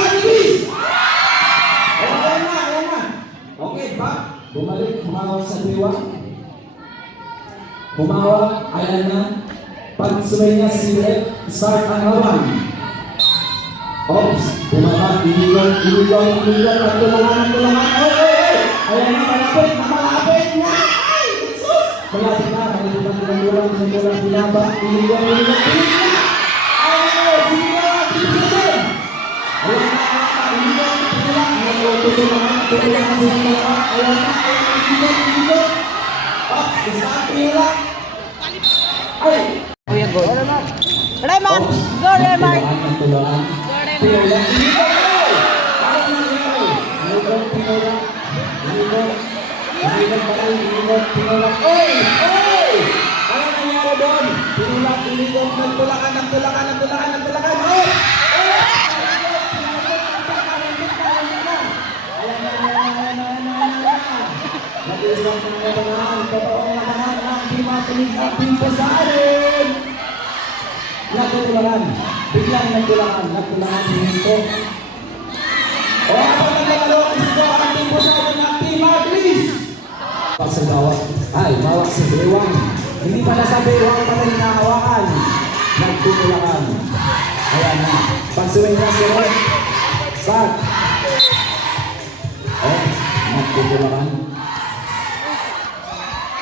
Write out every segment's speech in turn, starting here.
Advis! Okay na, ayan na. Okay, back. Bumalik, humawak sa diwa. Humawak, ayan na. Pag sumay niya si Red, start ang lawan. Oops, bumaba, iligon, at tulangan. Ayan na, malapit na. Malapit na, binaba, iligon. Ay, sige na, iligon. Ayan na, iligon. Ayan na, iligon. Oops, start nila. Ay! Kuya, go. Raymond! Go, Raymond! Tulaan. Nagtulakan, biglang nagtulakan dito. O ako naglalaro, isa ang timpo sa akin ng Team Advis. Pagsagawa, ay, mawak si Bewang. Hindi pa nasa Bewang pa na hinahawakan. Nagtulakan. Ayan na, pagsuway niya si Red. Start. O, nagtulakan.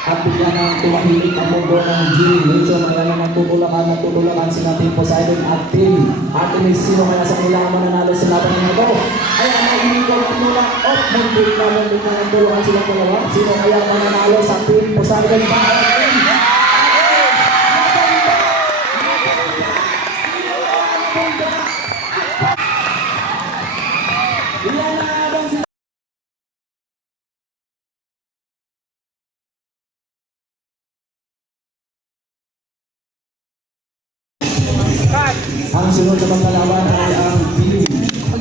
At bigla na tumahimik ang mundo ng G. Medyo kaya na nagtutulakan sila Team Poseidon at Team Artemis. Sino kaya sa kanila ang mananalo sa laban ng ito? Ay, ang naiinigong tinulak. Muntik na nagtulakan sila dalawa. Sino kaya mananalo sa Team Poseidon pa? Ang sunod na magkalaban ay ang Team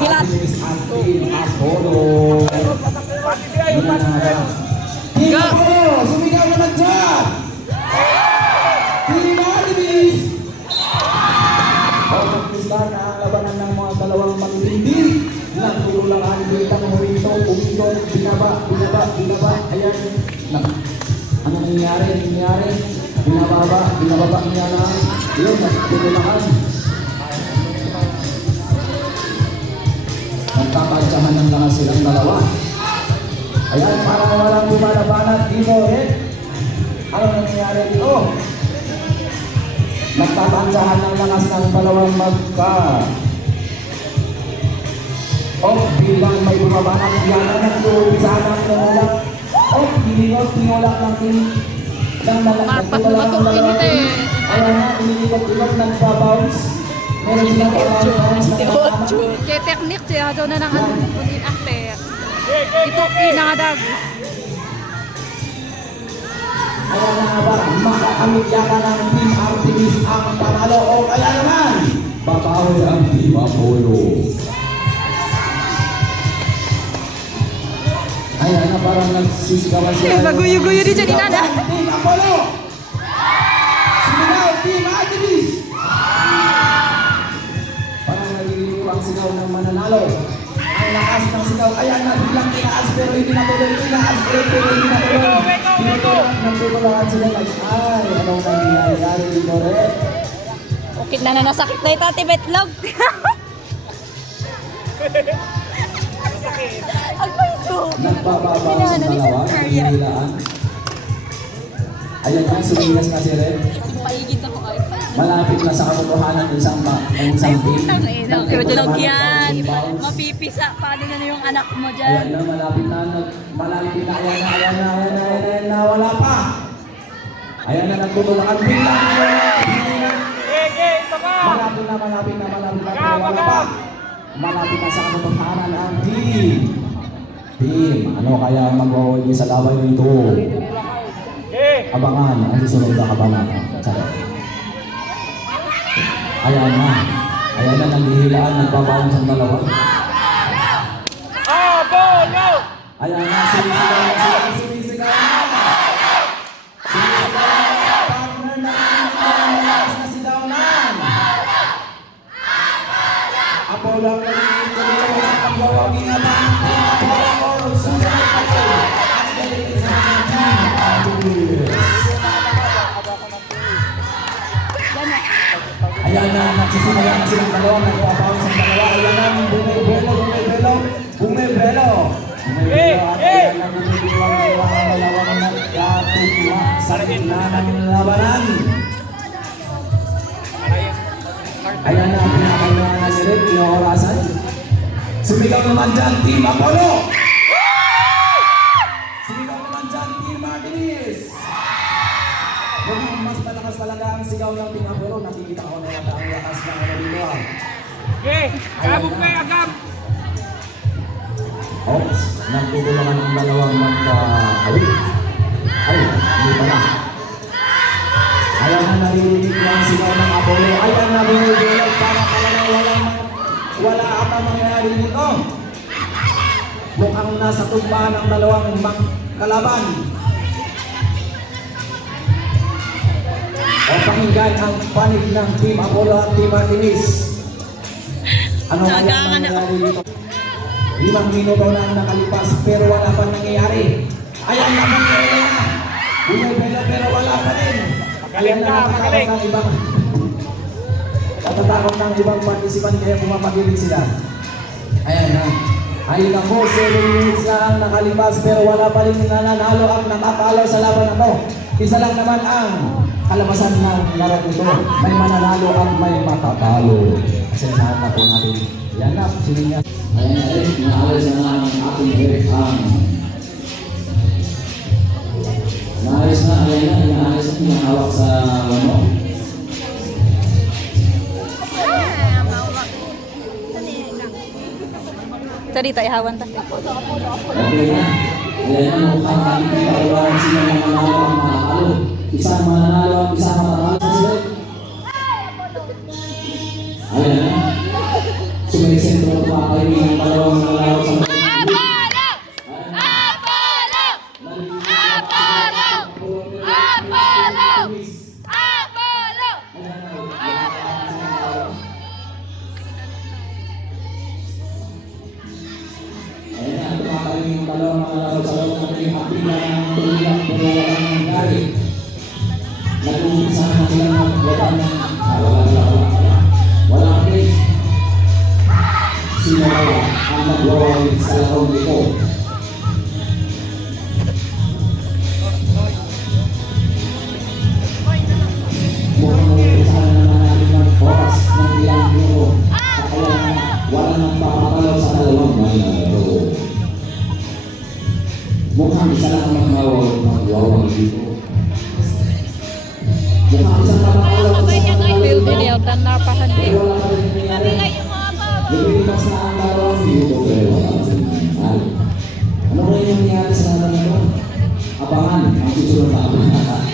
Artemis at Team Apollo. Team Apollo, sumigaw naman dyan! Team Artemis! Pag-start na ang labanan ng mga dalawang matitindi. Nagtulakan dito ng huminto, binaba. Ayan. Ano nangyari? Binababa niya na. Yun, nagtulakan. Nagkakantsahan ng lakas silang dalawa. Ayan, parang walang lumalabanat dito, Ano nangyayari dito? Nagkakantsahan ng lakas ng dalawang bilang may bumabanat yan na nagtuupisahan ng nanulak. Tinulak ng ayan na, inilikot-ilot, nagbabounce. Meron silang bounce na Kaya teknik siya daw na ng ulit akter. Ito inadag. Ayan na ba, makakamit yata ng Team Artemis ang panalo o kaya naman babawi ang Team Apollo. Ayan na, parang nagsisigawan sila. Maguyo-guyo din siya dinada. Team Apollo! Sigaw, Team Artemis! Parang nagiging ang sigaw ng mananalo. Ang lakas ng sigaw, ayan na, biglang tinaas pero hindi natuloy. Nagtutulakan sila ay, anong nangyayari dito, Red? Okay na nasakit na ito, Ate Betlog. Nagpapaba sa dalawa, naghihilaan. Ayan na, sumigas na si Red. Paigid ako ay. Malapit na sa katotohanan ng isang team. Pero dinog yan. Mapipisa. Paano na yung anak mo dyan? Ayan na, malapit na. Ayan na, wala pa. Ayan na, nagtutulakan. Malapit na. Wala pa. Malapit na sa katotohanan ang team. Ano kaya mag-uwi sa laban nito? Abangan ang susunod na kabanata. Ayan na, naghihilaan, nagbabaon sa dalawa. Ayan na, sumisigaw na. Partner na malakas na sigaw na. Apollo ang naghihilaan. Huwag ingatan ang Team Apollo. Susunod kayo. Ang galing sa Team Agnes. Ayan na, nagsisimula na silang dalawa, nagpapawag sa dalawa. Ayan na, bumibrelo. Bumibrelo. Ayan na, bumibrelo ang dalawang nagkatutula sa gitna ng labanan. Ayan na, pinakailangan na si Rick, inorasan. Sumigaw naman dyan, Team Apollo! Sumigaw naman dyan, Team Agnes! Mukhang mas malakas talaga ang sigaw ng Team Apollo. Nakikita ko na yata ang lakas ng ano dito ah. Okay, kabog na agam. Oops, nagtutulungan ang dalawang magkakawit. Ay, hindi pala. Ayan na, naririnig ko ang sigaw ng Apollo. Ayan na, binibilag para talaga wala ata mangyayari dito. Mukhang nasa tumbaan ang dalawang kalaban. O pakinggan ang panig ng Team Apollo at Team Artemis. Ano kaya mangyayari dito? 5 minuto na ang nakalipas pero wala pa nangyayari. Ayan na, mangyayari na. Bumibelo pero wala pa din. Ayan na, natatakot ng ibang participant kaya pumapagilid sila. Ayan na. Ay nako, 7 minutes na ang nakalipas pero wala pa rin nananalo at nakatalo sa laban na to. Isa lang naman ang kalabasan ng laro ito. May mananalo at may matatalo. Asensahan na po natin. Yan na, silin niya. Ayan na rin, naalis na ang ating Eric Ang. Naalis na, ayan na, naalis na hawak sa ano. Sarita, ihawan ta. Okay na. Ayan na, mukhang nakikipagawa sila ng mananalo ang matatalo. Isang mananalo at isang matatalo sa sila. Ayan na. Sumisentro at makakainin ang dalawang mananalo sa mga. Yung dalawang mananalo sa loob ng ating apila ng tulilang pero walang nangyari. Nag-uumpisa na silang wala break. Sino kaya ang magwawawin sa larong ito? Mukhang uumpisa na naman natin ng oras ng ilang minuto. Kaya wala nang papatalo sa dalawang mananalo. Mukhang isa lang ang magwawag dito. Mukhang isang kapakalaw sa mga Build din yung tanarpahan din. pero wala pa rin nangyayari. Lumilipas na ang dalawang minuto pero wala pa rin nangyayari. Ano ba yung nangyayari sa natin ito? Abangan ang susunod na abangan.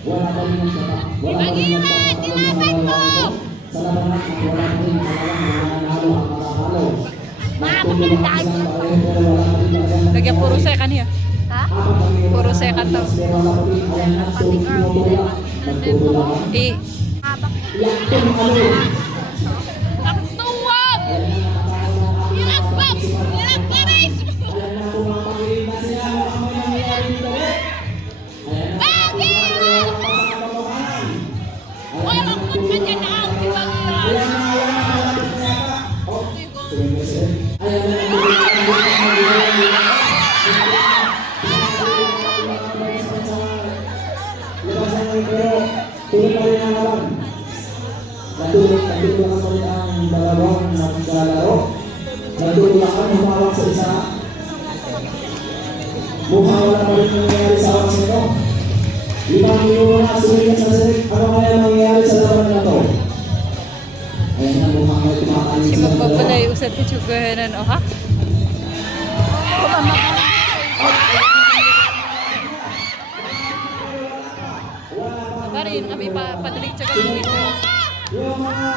Wala pa rin ang tata. Wala pa rin ang tatatalo sa mga ito. Sa labanan at wala pa rin ang mananalo at matatalo. Nagtutulungan silang pareho pero wala pa rin ang Lagyan puro second niya. Ha? Puro second to. pero wala pa rin ang tinutulak. Nagtutulungan. Iyak ito ng ano. Tuwag! Hirap pa! Hirap pa rin! Ayan na, pumapagilid na sila. Mukhang may nangyayari dito ulit. Ayan na. Tuloy pa rin ang laban. Nagtutulungan pa rin ang dalawang naglalaro. Nagtutulungan humawak sa isa. Mukhang wala pa rin nangyayari sa oras nito. 5 minuto na sumigat sa sirik. Ano kaya mangyayari sa laban na to? Ayan na, mukhang may tumakaling sila Chugahanan o ha? Dari kami padalig sa gagawin ko. Yung mga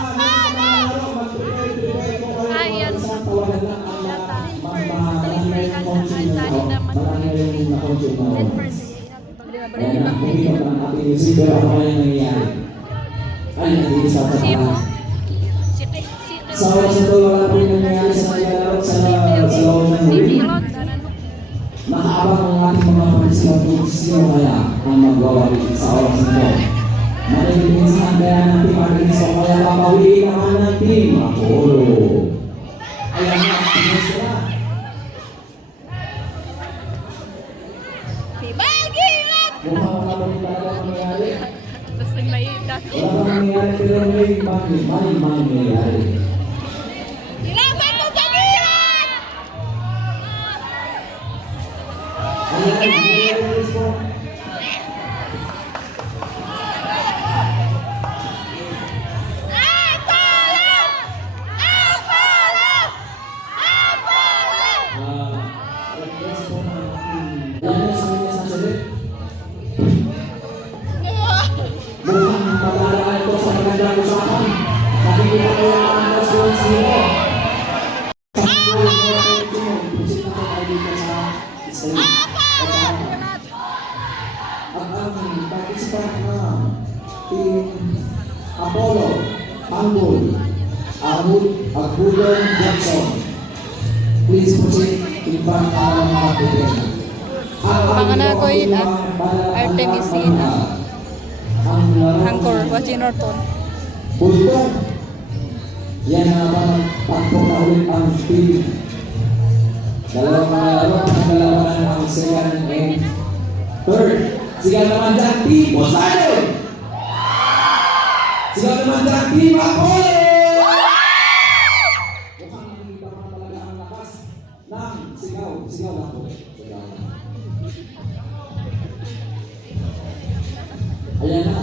laro, mag-prepare po kayo. Ayan. Tawagan lang ang marami yung coaching na ito. Marami yung na-coaching na ito. Ayan, puminom ang ating music, pero ano kaya nangyayari? Ayun, nag-iisa pa Sino? pa. Sa oras na ito, wala po yung nangyayari sa naglalaro sa loob ng ring. Nakaabang ang ating mga participant kung sino kaya ang magwawali sa oras na ito. Manilinis kaya ng Team Arkansas kaya papawiin naman ng Team Apollo. Ayan na, tinis na. Mukhang wala pa rin talaga mangyayari. Tapos may dati. Wala pa mangyayari pero may mangyayari. Ayan, tinis po. Mukhang pag-aalaan ito sa magandang usapan. Nakikita ko yung mga response nito. At ang participant ng Team Apollo, Panggol, Agudong Jackson. Please proceed in front of mga kapitid. Pangalan ko yun Artemisina. Angkor, Waji Norton. Bultong. Yan na naman pagpok na ulit ang team. Dalawang manlalaro ang dalawanan ang second and third. Sigal naman dyan, Team Poseidon! Sigal naman dyan, Team Apollo! Mukhang nakikita mo talaga ang lakas ng sigaw. Sigaw na po. Sigaw na. Ayan na.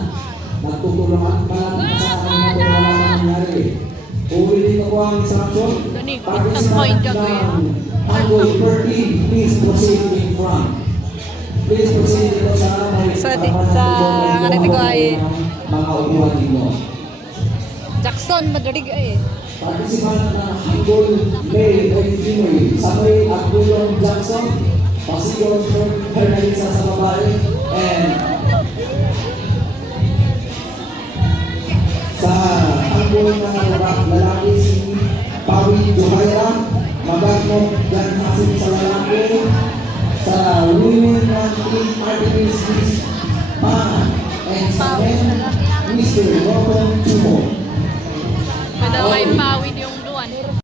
Nagtutulungan pa lang sa akin na pero wala nang nangyari. Ulitin ko po ang instruction. Donig, bitang point dyan ko yun. Tanggol 13, please proceed in front. Please proceed dito sa ganito ko ay mga upuan ninyo. Jackson, madalig ay. Participant na Tanggol, male and female. Sa male, Agulong Jackson. Pasigong Hernalisa sa babae. And sa Tanggol na lalaki si Pawi Johaira. Magagmok Jan Hasim sa lalaki. Sa women ng Team Artemis Pa and sa men